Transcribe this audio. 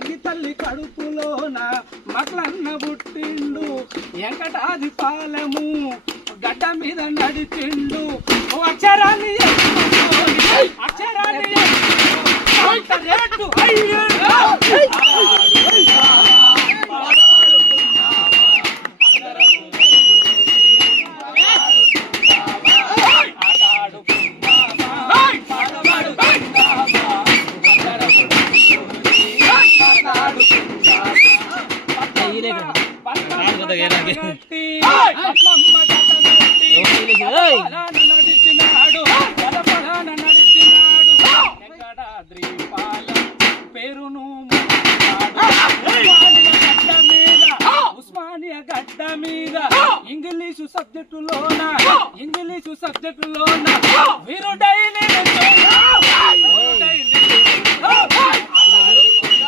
గంగి తల్లి కడుపులోన మట్లన్న పుట్టిండు వెంకటాది పాలము గడ్డ మీద నడిచిండు అక్షరాన్ని అక్షరాన్ని రేటు పేరును ఉస్మానియా గడ్డ మీద ఇంగ్లీషు సబ్జెక్టులోన వీరుడైన